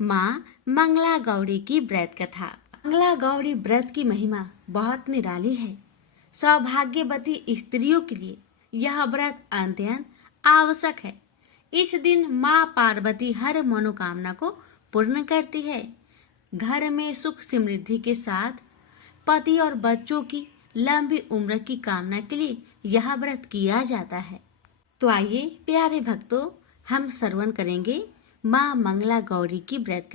माँ मंगला गौरी की व्रत कथा। मंगला गौरी व्रत की महिमा बहुत निराली है। सौभाग्यवती स्त्रियों के लिए यह व्रत अत्यंत आवश्यक है। इस दिन माँ पार्वती हर मनोकामना को पूर्ण करती है। घर में सुख समृद्धि के साथ पति और बच्चों की लंबी उम्र की कामना के लिए यह व्रत किया जाता है। तो आइए प्यारे भक्तों, हम श्रवण करेंगे माँ मंगला गौरी की व्रत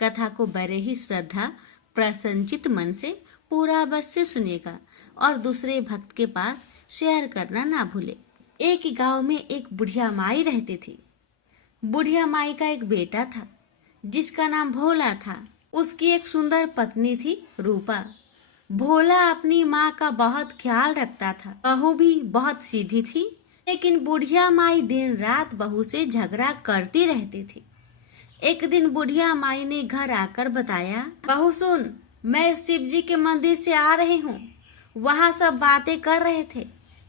कथा को बड़े ही श्रद्धा प्रसन्नचित मन से पूरा अवश्य सुनेगा और दूसरे भक्त के पास शेयर करना ना भूले। एक गांव में एक बुढ़िया माई रहती थी। बुढ़िया माई का एक बेटा था जिसका नाम भोला था। उसकी एक सुंदर पत्नी थी रूपा। भोला अपनी माँ का बहुत ख्याल रखता था। बहू भी बहुत सीधी थी, लेकिन बुढ़िया माई दिन रात बहू से झगड़ा करती रहती थी। एक दिन बुढ़िया माई ने घर आकर बताया, बहू सुन, मैं शिव जी के मंदिर से आ रही हूँ। वहाँ सब बातें कर रहे थे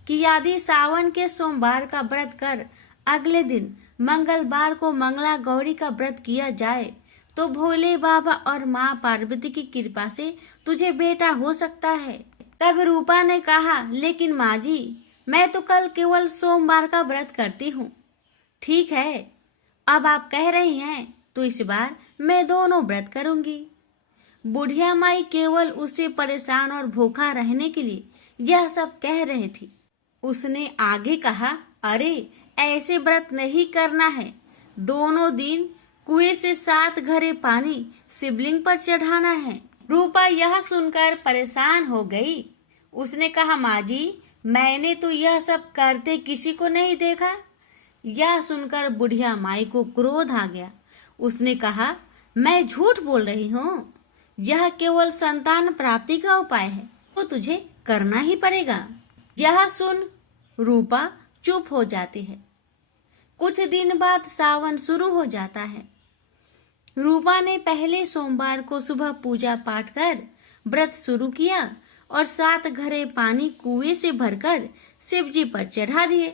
कि यदि सावन के सोमवार का व्रत कर अगले दिन मंगलवार को मंगला गौरी का व्रत किया जाए तो भोले बाबा और माँ पार्वती की कृपा से तुझे बेटा हो सकता है। तब रूपा ने कहा, लेकिन माँ जी, मैं तो कल केवल सोमवार का व्रत करती हूँ। ठीक है, अब आप कह रही हैं तो इस बार मैं दोनों व्रत करूंगी। बुढ़िया माई केवल उसे परेशान और भूखा रहने के लिए यह सब कह रही थी। उसने आगे कहा, अरे ऐसे व्रत नहीं करना है। दोनों दिन कुएं से 7 घड़े पानी शिवलिंग पर चढ़ाना है। रूपा यह सुनकर परेशान हो गई। उसने कहा, माँ जी, मैंने तो यह सब करते किसी को नहीं देखा। यह सुनकर बुढ़िया माई को क्रोध आ गया। उसने कहा, मैं झूठ बोल रही हूँ। यह केवल संतान प्राप्ति का उपाय है, तो तुझे करना ही पड़ेगा। यह सुन रूपा चुप हो जाती है। कुछ दिन बाद सावन शुरू हो जाता है। रूपा ने पहले सोमवार को सुबह पूजा पाठ कर व्रत शुरू किया और 7 घड़े पानी कुएं से भरकर शिव जी पर चढ़ा दिए।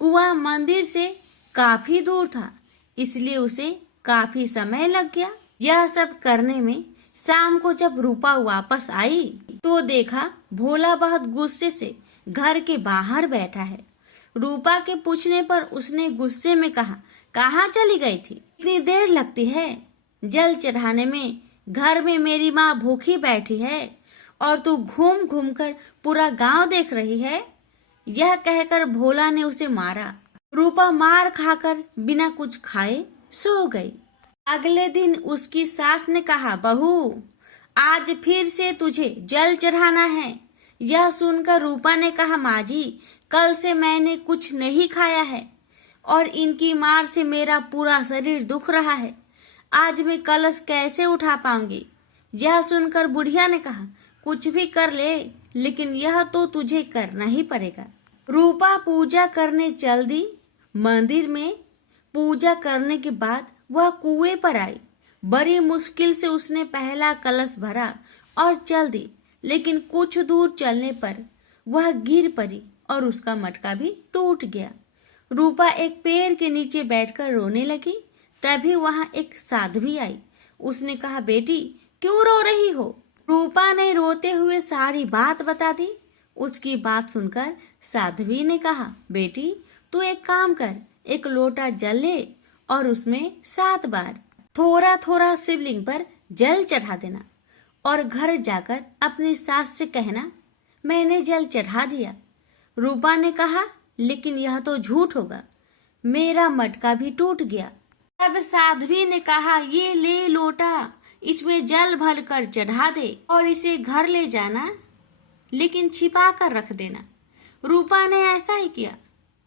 कुआं मंदिर से काफी दूर था, इसलिए उसे काफी समय लग गया। यह सब करने में शाम को जब रूपा वापस आई तो देखा भोला बहुत गुस्से से घर के बाहर बैठा है। रूपा के पूछने पर उसने गुस्से में कहा, कहाँ चली गई थी? इतनी देर लगती है जल चढ़ाने में? घर में मेरी माँ भूखी बैठी है और तू घूम घूम कर पूरा गांव देख रही है। यह कहकर भोला ने उसे मारा। रूपा मार खाकर बिना कुछ खाए सो गई। अगले दिन उसकी सास ने कहा, बहू, आज फिर से तुझे जल चढ़ाना है। यह सुनकर रूपा ने कहा, माँ जी, कल से मैंने कुछ नहीं खाया है और इनकी मार से मेरा पूरा शरीर दुख रहा है। आज मैं कलश कैसे उठा पाऊंगी? यह सुनकर बुढ़िया ने कहा, कुछ भी कर ले, लेकिन यह तो तुझे करना ही पड़ेगा। रूपा पूजा करने चल दी। मंदिर में पूजा करने के बाद वह कुएं पर आई। बड़ी मुश्किल से उसने पहला कलश भरा और चल दी, लेकिन कुछ दूर चलने पर वह गिर पड़ी और उसका मटका भी टूट गया। रूपा एक पेड़ के नीचे बैठकर रोने लगी। तभी वहां एक साध्वी आई। उसने कहा, बेटी, क्यों रो रही हो? रूपा ने रोते हुए सारी बात बता दी। उसकी बात सुनकर साध्वी ने कहा, बेटी, तू एक काम कर, एक लोटा जल ले और उसमें 7 बार थोड़ा थोड़ा शिवलिंग पर जल चढ़ा देना और घर जाकर अपनी सास से कहना, मैंने जल चढ़ा दिया। रूपा ने कहा, लेकिन यह तो झूठ होगा, मेरा मटका भी टूट गया। तब साध्वी ने कहा, ये ले लोटा, इसमें जल भर कर चढ़ा दे और इसे घर ले जाना, लेकिन छिपा कर रख देना। रूपा ने ऐसा ही किया।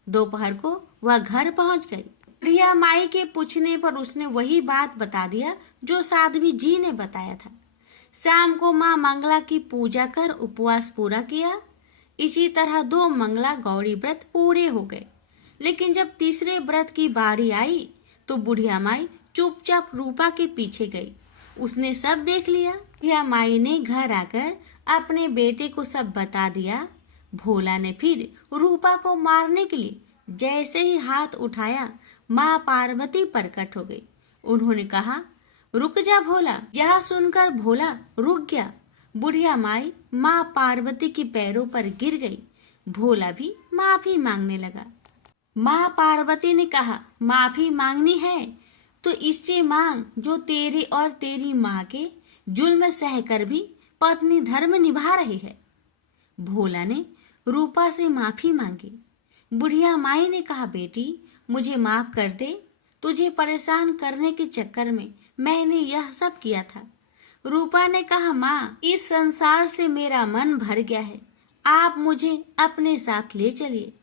दोपहर को वह घर पहुंच गई। बुढ़िया माई के पूछने पर उसने वही बात बता दिया जो साध्वी जी ने बताया था। शाम को माँ मंगला की पूजा कर उपवास पूरा किया। इसी तरह 2 मंगला गौरी व्रत पूरे हो गए। लेकिन जब तीसरे व्रत की बारी आई तो बुढ़िया माई चुपचाप रूपा के पीछे गई। उसने सब देख लिया। बुढ़िया माई ने घर आकर अपने बेटे को सब बता दिया। भोला ने फिर रूपा को मारने के लिए जैसे ही हाथ उठाया, माँ पार्वती प्रकट हो गई। उन्होंने कहा, रुक जा भोला। यह सुनकर भोला रुक गया। बुढ़िया माई माँ पार्वती के पैरों पर गिर गई। भोला भी माफी मांगने लगा। माँ पार्वती ने कहा, माफी मांगनी है तो इससे मांग जो तेरे और तेरी माँ के जुल्म सहकर भी पत्नी धर्म निभा रही है। भोला ने रूपा से माफी मांगी। बुढ़िया माई ने कहा, बेटी मुझे माफ कर दे। तुझे परेशान करने के चक्कर में मैंने यह सब किया था। रूपा ने कहा, माँ इस संसार से मेरा मन भर गया है, आप मुझे अपने साथ ले चलिए।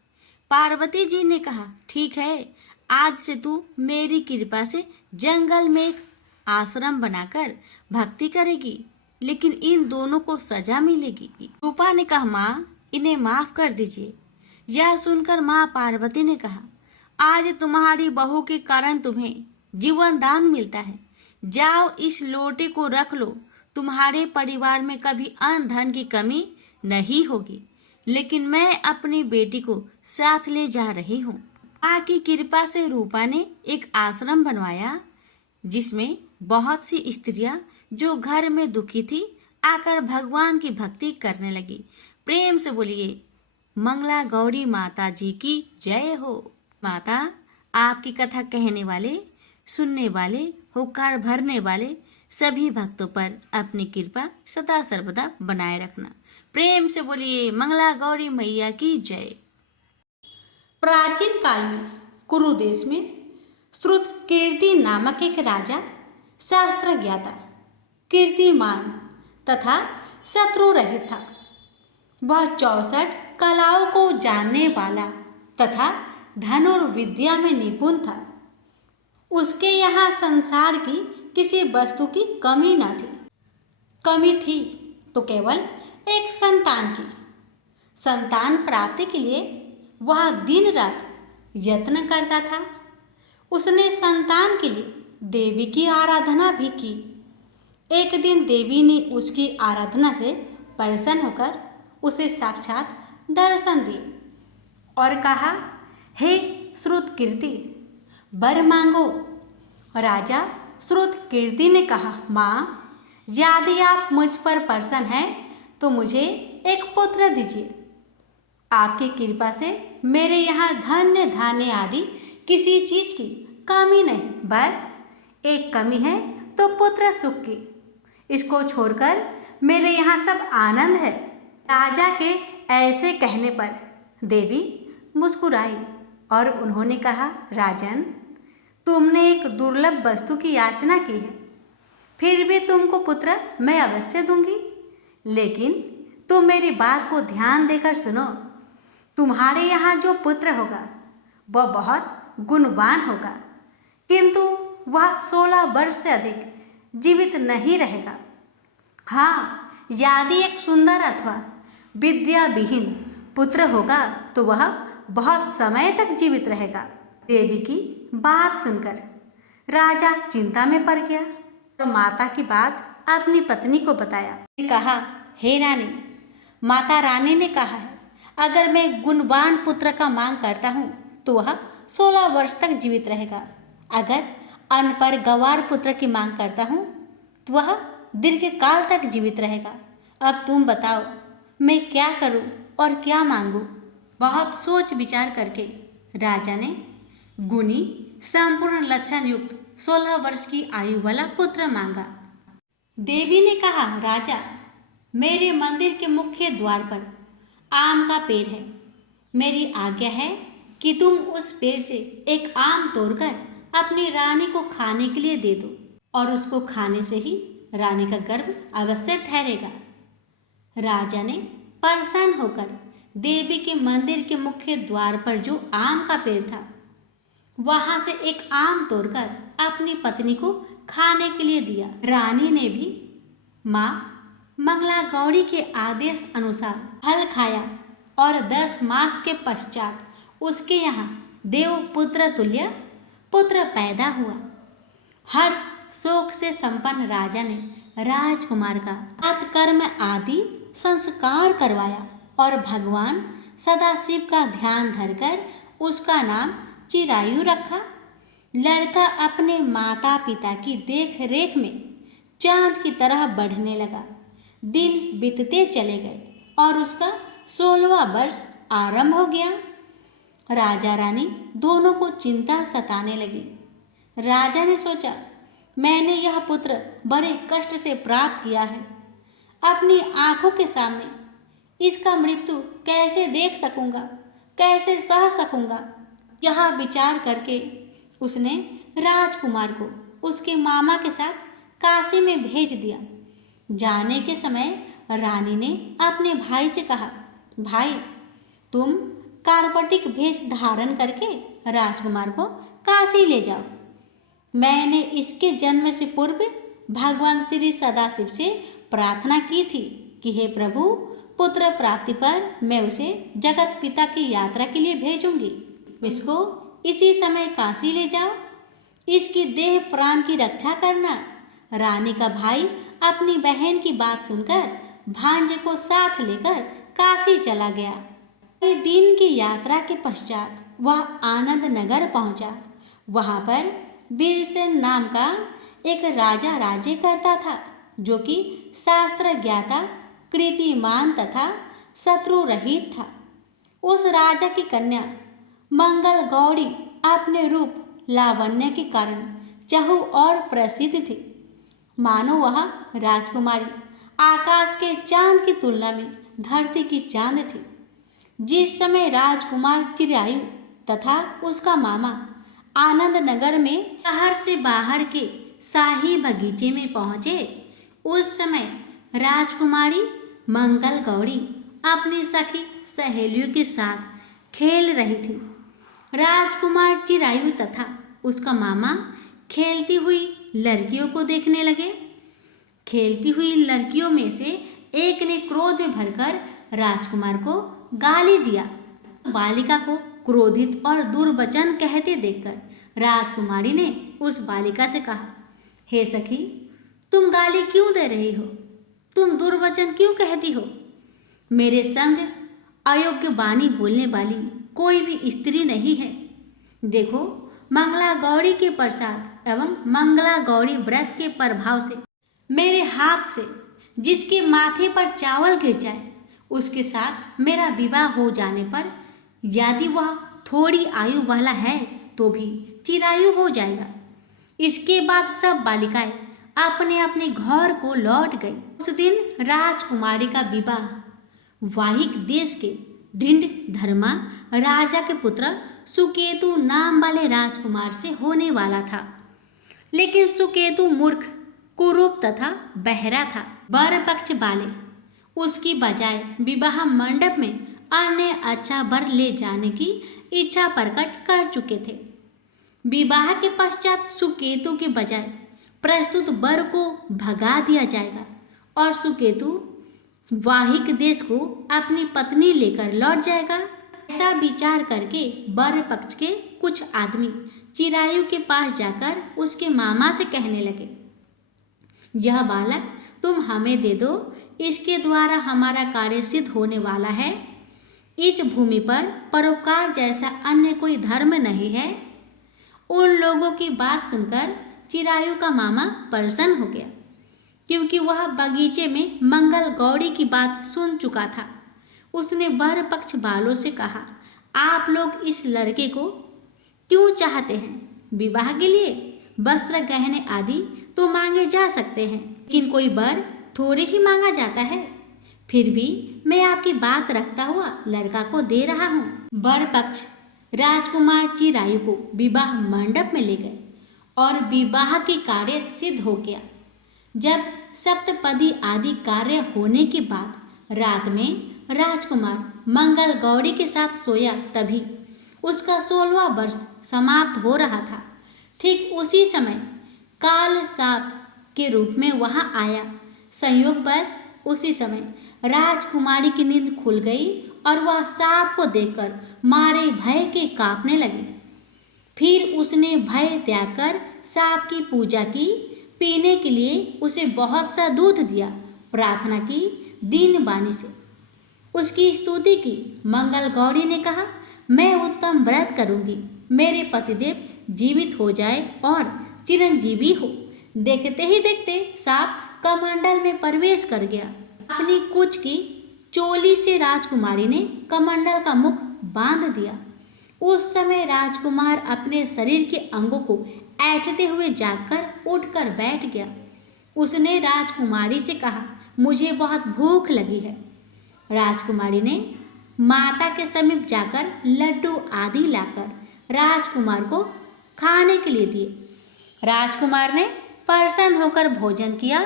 पार्वती जी ने कहा, ठीक है, आज से तू मेरी कृपा से जंगल में एक आश्रम बनाकर भक्ति करेगी, लेकिन इन दोनों को सजा मिलेगी। रूपा ने कहा, माँ इन्हें माफ कर दीजिए। यह सुनकर माँ पार्वती ने कहा, आज तुम्हारी बहू के कारण तुम्हें जीवन दान मिलता है। जाओ इस लोटे को रख लो। तुम्हारे परिवार में कभी अन्न धन की कमी नहीं होगी, लेकिन मैं अपनी बेटी को साथ ले जा रही हूँ। माँ की कृपा से रूपा ने एक आश्रम बनवाया, जिसमें बहुत सी स्त्रियां जो घर में दुखी थी आकर भगवान की भक्ति करने लगी। प्रेम से बोलिए, मंगला गौरी माता जी की जय हो। माता आपकी कथा कहने वाले, सुनने वाले, होकार भरने वाले सभी भक्तों पर अपनी कृपा सदा सर्वदा बनाए रखना। प्रेम से बोलिए, मंगला गौरी मैया की जय। प्राचीन काल में कुरु देश में श्रुतकीर्ति नामक एक राजा शास्त्र ज्ञाता, कीर्तिमान तथा शत्रु रहित था। वह 64 कलाओं को जानने वाला तथा धनुर्विद्या में निपुण था। उसके यहाँ संसार की किसी वस्तु की कमी न थी। कमी थी तो केवल एक संतान की। संतान प्राप्ति के लिए वह दिन रात यत्न करता था। उसने संतान के लिए देवी की आराधना भी की। एक दिन देवी ने उसकी आराधना से प्रसन्न होकर उसे साक्षात दर्शन दिए और कहा, हे श्रुतकीर्ति वर मांगो। राजा श्रुतकीर्ति ने कहा, माँ यदि आप मुझ पर प्रसन्न हैं तो मुझे एक पुत्र दीजिए। आपकी कृपा से मेरे यहाँ धन्य धान्य आदि किसी चीज की कमी नहीं, बस एक कमी है तो पुत्र सुख की। इसको छोड़कर मेरे यहाँ सब आनंद है। राजा के ऐसे कहने पर देवी मुस्कुराई और उन्होंने कहा, राजन तुमने एक दुर्लभ वस्तु की याचना की है, फिर भी तुमको पुत्र मैं अवश्य दूंगी। लेकिन तुम मेरी बात को ध्यान देकर सुनो। तुम्हारे यहाँ जो पुत्र होगा वह बहुत गुणवान होगा, किंतु वह 16 वर्ष से अधिक जीवित नहीं रहेगा। हाँ, यदि एक सुंदर अथवा विद्या विहीन पुत्र होगा तो वह बहुत समय तक जीवित रहेगा। देवी की बात सुनकर राजा चिंता में पड़ गया और माता की बात अपनी पत्नी को बताया। कहा, हे रानी, माता रानी ने कहा है, अगर मैं गुणवान पुत्र का मांग करता हूँ तो वह 16 वर्ष तक जीवित रहेगा। अगर अनपढ़ गंवार पुत्र की मांग करता हूँ तो वह दीर्घ काल तक जीवित रहेगा। अब तुम बताओ मैं क्या करूँ और क्या मांगूं? बहुत सोच विचार करके राजा ने गुणी संपूर्ण लक्षण युक्त 16 वर्ष की आयु वाला पुत्र मांगा। देवी ने कहा, राजा मेरे मंदिर के मुख्य द्वार पर आम का पेड़ है। मेरी आज्ञा है कि तुम उस पेड़ से एक आम तोड़कर अपनी रानी को खाने के लिए दे दो और उसको खाने से ही रानी का गर्भ अवश्य ठहरेगा। राजा ने प्रसन्न होकर देवी के मंदिर के मुख्य द्वार पर जो आम का पेड़ था वहां से एक आम तोड़कर अपनी पत्नी को खाने के लिए दिया। रानी ने भी माँ मंगला गौरी के आदेश अनुसार फल खाया और 10 मास के पश्चात उसके यहाँ देव पुत्र तुल्य पुत्र पैदा हुआ। हर्ष शोक से संपन्न राजा ने राजकुमार का सत्कर्म आदि संस्कार करवाया और भगवान सदाशिव का ध्यान धरकर उसका नाम चिरायु रखा। लड़का अपने माता पिता की देख रेख में चांद की तरह बढ़ने लगा। दिन बीतते चले गए और उसका 16वां वर्ष आरंभ हो गया। राजा रानी दोनों को चिंता सताने लगी। राजा ने सोचा, मैंने यह पुत्र बड़े कष्ट से प्राप्त किया है। अपनी आंखों के सामने इसका मृत्यु कैसे देख सकूंगा, कैसे सह सकूंगा। यह विचार करके उसने राजकुमार को उसके मामा के साथ काशी में भेज दिया। जाने के समय रानी ने अपने भाई से कहा, भाई तुम कार्पटिक भेष धारण करके राजकुमार को काशी ले जाओ। मैंने इसके जन्म से पूर्व भगवान श्री सदाशिव से प्रार्थना की थी कि हे प्रभु, पुत्र प्राप्ति पर मैं उसे जगत पिता की यात्रा के लिए भेजूंगी। इसको इसी समय काशी ले जाओ, इसकी देह प्राण की रक्षा करना। रानी का भाई अपनी बहन की बात सुनकर भांजे को साथ लेकर काशी चला गया। कई दिन की यात्रा के पश्चात वह आनंद नगर पहुंचा। वहां पर वीरसेन नाम का एक राजा राज्य करता था, जो कि शास्त्र ज्ञाता, कीर्तिमान तथा शत्रु रहित था। उस राजा की कन्या मंगल गौरी अपने रूप लावण्य के कारण चहु और प्रसिद्ध थी। मानो वह राजकुमारी आकाश के चांद की तुलना में धरती की चांद थी। जिस समय राजकुमार चिरायु तथा उसका मामा आनंद नगर में शहर से बाहर के शाही बगीचे में पहुंचे, उस समय राजकुमारी मंगल गौरी अपनी सखी सहेलियों के साथ खेल रही थी। राजकुमार चिरायु तथा उसका मामा खेलती हुई लड़कियों को देखने लगे। खेलती हुई लड़कियों में से एक ने क्रोध में भरकर राजकुमार को गाली दिया। बालिका को क्रोधित और दुर्वचन कहते देखकर राजकुमारी ने उस बालिका से कहा, हे सखी, तुम गाली क्यों दे रही हो? तुम दुर्वचन क्यों कहती हो? मेरे संग अयोग्य वाणी बोलने वाली कोई भी स्त्री नहीं है। देखो, मंगला गौरी के प्रसाद एवं मंगला गौरी व्रत के प्रभाव से मेरे हाथ से जिसके माथे पर चावल गिर जाए, उसके साथ मेरा विवाह हो जाने पर यदि वह थोड़ी आयु वाला है तो भी चिरायु हो जाएगा। इसके बाद सब बालिकाएं अपने अपने घर को लौट गई। उस दिन राजकुमारी का विवाह वाहिक देश के ढिंड धर्मा राजा के पुत्र सुकेतु नाम वाले राजकुमार से होने वाला था। लेकिन सुकेतु मूर्ख, कुरूप तथा बहरा था। वर पक्ष वाले उसकी बजाय विवाह मंडप में अन्य अच्छा वर ले जाने की इच्छा प्रकट कर चुके थे। विवाह के पश्चात सुकेतु के बजाय प्रस्तुत वर को भगा दिया जाएगा और सुकेतु वाहिक देश को अपनी पत्नी लेकर लौट जाएगा। ऐसा विचार करके वर पक्ष के कुछ आदमी चिरायु के पास जाकर उसके मामा से कहने लगे, यह बालक तुम हमें दे दो, इसके द्वारा हमारा कार्य सिद्ध होने वाला है। इस भूमि पर परोपकार जैसा अन्य कोई धर्म नहीं है। उन लोगों की बात सुनकर चिरायु का मामा प्रसन्न हो गया, क्योंकि वह बगीचे में मंगल गौरी की बात सुन चुका था। उसने वर पक्ष वालों से कहा, आप लोग इस लड़के को क्यों चाहते हैं? विवाह के लिए वस्त्र गहने आदि तो मांगे जा सकते हैं, लेकिन कोई वर थोड़े ही मांगा जाता है। फिर भी मैं आपकी बात रखता हुआ लड़का को दे रहा हूँ। वर पक्ष राजकुमार चिरायु को विवाह मंडप में ले गए और विवाह के कार्य सिद्ध हो गया। जब सप्तपदी आदि कार्य होने के बाद रात में राजकुमार मंगल गौरी के साथ सोया, तभी उसका 16वां वर्ष समाप्त हो रहा था। ठीक उसी समय काल साप के रूप में वहां आया। संयोगवश उसी समय राजकुमारी की नींद खुल गई और वह सांप को देखकर मारे भय के कांपने लगी। फिर उसने भय त्याग कर सांप की पूजा की, पीने के लिए उसे बहुत सा दूध दिया, प्रार्थना की दीन बानी से, उसकी स्तुति की। मंगल गौरी ने कहा, मैं उत्तम व्रत करूंगी, मेरे पतिदेव जीवित हो जाए और चिरंजीवी हो। देखते ही देखते सांप कमंडल में प्रवेश कर गया। अपनी कुछ की चोली से राजकुमारी ने कमंडल का मुख बांध दिया। उस समय राजकुमार अपने शरीर के अंगों को ऐंठते हुए जागकर उठकर बैठ गया। उसने राजकुमारी से कहा, मुझे बहुत भूख लगी है। राजकुमारी ने माता के समीप जाकर लड्डू आदि लाकर राजकुमार को खाने के लिए दिए। राजकुमार ने प्रसन्न होकर भोजन किया।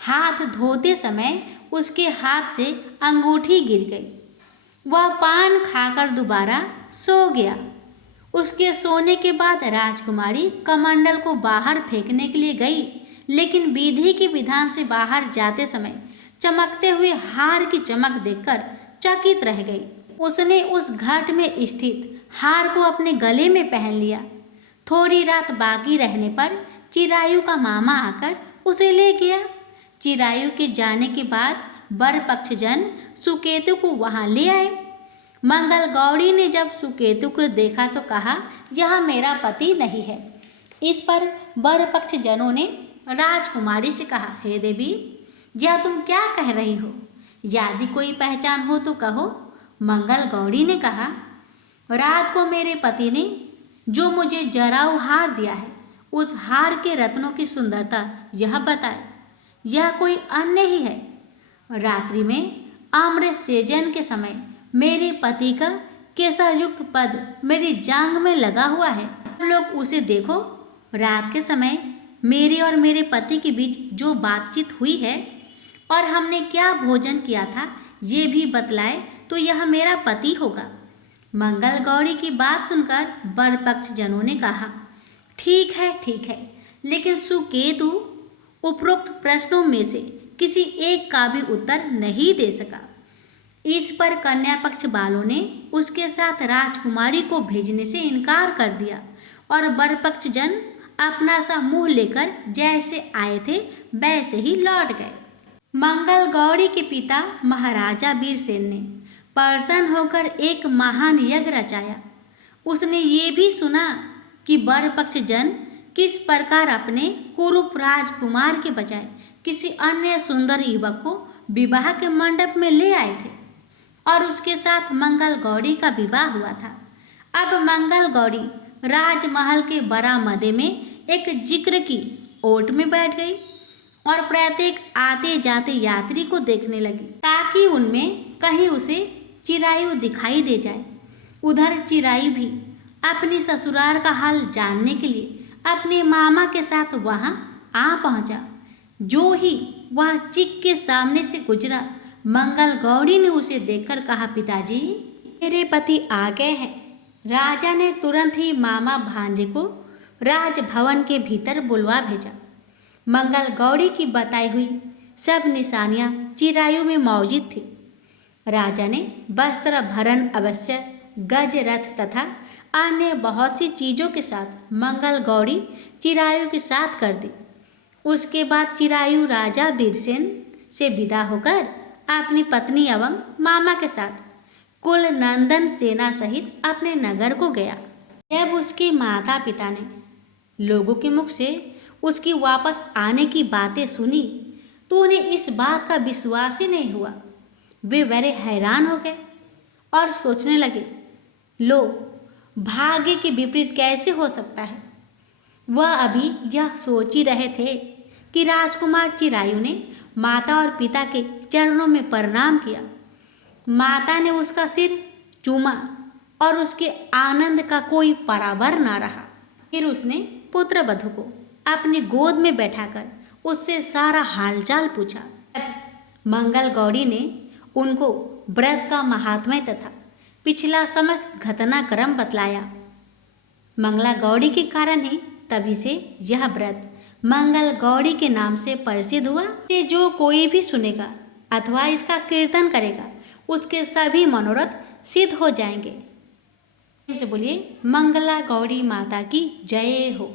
हाथ धोते समय उसके हाथ से अंगूठी गिर गई। वह पान खाकर दोबारा सो गया। उसके सोने के बाद राजकुमारी कमंडल को बाहर फेंकने के लिए गई, लेकिन विधि के विधान से बाहर जाते समय चमकते हुए हार की चमक देखकर चकित रह गई। उसने उस घट में स्थित हार को अपने गले में पहन लिया। थोड़ी रात बाकी रहने पर चिरायु का मामा आकर उसे ले गया। चिरायु के जाने के बाद वर पक्षजन सुकेतु को वहां ले आए। मंगल गौरी ने जब सुकेतु को देखा तो कहा, यह मेरा पति नहीं है। इस पर वर पक्षजनों ने राजकुमारी से कहा, हे देवी, यह तुम क्या कह रही हो? यदि कोई पहचान हो तो कहो। मंगल गौरी ने कहा, रात को मेरे पति ने जो मुझे जराऊ हार दिया है, उस हार के रत्नों की सुंदरता यह बताए, यह कोई अन्य ही है। रात्रि में अम्र सेजन के समय मेरे पति का केसरयुक्त पद मेरी जांघ में लगा हुआ है। लोग उसे देखो। रात के समय मेरे और मेरे पति के बीच जो बातचीत हुई है और हमने क्या भोजन किया था, ये भी बतलाए तो यह मेरा पति होगा। मंगल गौरी की बात सुनकर वर पक्ष जनों ने कहा, ठीक है, लेकिन सुकेतु उपरोक्त प्रश्नों में से किसी एक का भी उत्तर नहीं दे सका। इस पर कन्या पक्ष वालों ने उसके साथ राजकुमारी को भेजने से इनकार कर दिया और वर पक्ष जन अपना सा मुंह लेकर जैसे आए थे वैसे ही लौट गए। मंगल गौरी के पिता महाराजा वीरसेन ने प्रसन्न होकर एक महान यज्ञ रचाया। उसने ये भी सुना कि वर पक्ष जन किस प्रकार अपने कुरूप राजकुमार के बजाय किसी अन्य सुंदर युवक को विवाह के मंडप में ले आए थे और उसके साथ मंगल गौरी का विवाह हुआ था। अब मंगल गौरी राजमहल के बरामदे में एक जिक्र की ओट में बैठ गई और प्रत्येक आते जाते यात्री को देखने लगी ताकि उनमें कहीं उसे चिरायु दिखाई दे जाए। उधर चिरायु भी अपनी ससुराल का हाल जानने के लिए अपने मामा के साथ वहां आ पहुंचा। जो ही वह चिक के सामने से गुजरा, मंगल गौरी ने उसे देखकर कहा, पिताजी, मेरे पति आ गए हैं। राजा ने तुरंत ही मामा भांजे को राजभवन के भीतर बुलवा भेजा। मंगल गौरी की बताई हुई सब निशानियां चिरायु में मौजूद थी। राजा ने वस्त्र भरण अवश्य, गज रथ तथा अन्य बहुत सी चीज़ों के साथ मंगल गौरी चिरायु के साथ कर दी। उसके बाद चिरायु राजा वीरसेन से विदा होकर अपनी पत्नी एवं मामा के साथ कुल नंदन सेना सहित अपने नगर को गया। जब उसके माता पिता ने लोगों के मुख से उसकी वापस आने की बातें सुनी तो उन्हें इस बात का विश्वास ही नहीं हुआ। वे बड़े हैरान हो गए और सोचने लगे, लो, भाग्य के विपरीत कैसे हो सकता है। वह अभी यह सोच ही रहे थे कि राजकुमार चिरायु ने माता और पिता के चरणों में प्रणाम किया। माता ने उसका सिर चूमा और उसके आनंद का कोई पराबर ना रहा। फिर उसने पुत्र वधू को अपनी गोद में बैठाकर उससे सारा हालचाल पूछा। मंगल गौरी ने उनको व्रत का महात्म्य तथा पिछला समस्त घटनाक्रम बतलाया। मंगला गौरी के कारण ही तभी से यह व्रत मंगल गौरी के नाम से प्रसिद्ध हुआ। से जो कोई भी सुनेगा अथवा इसका कीर्तन करेगा उसके सभी मनोरथ सिद्ध हो जाएंगे। से बोलिए, मंगला गौरी माता की जय हो।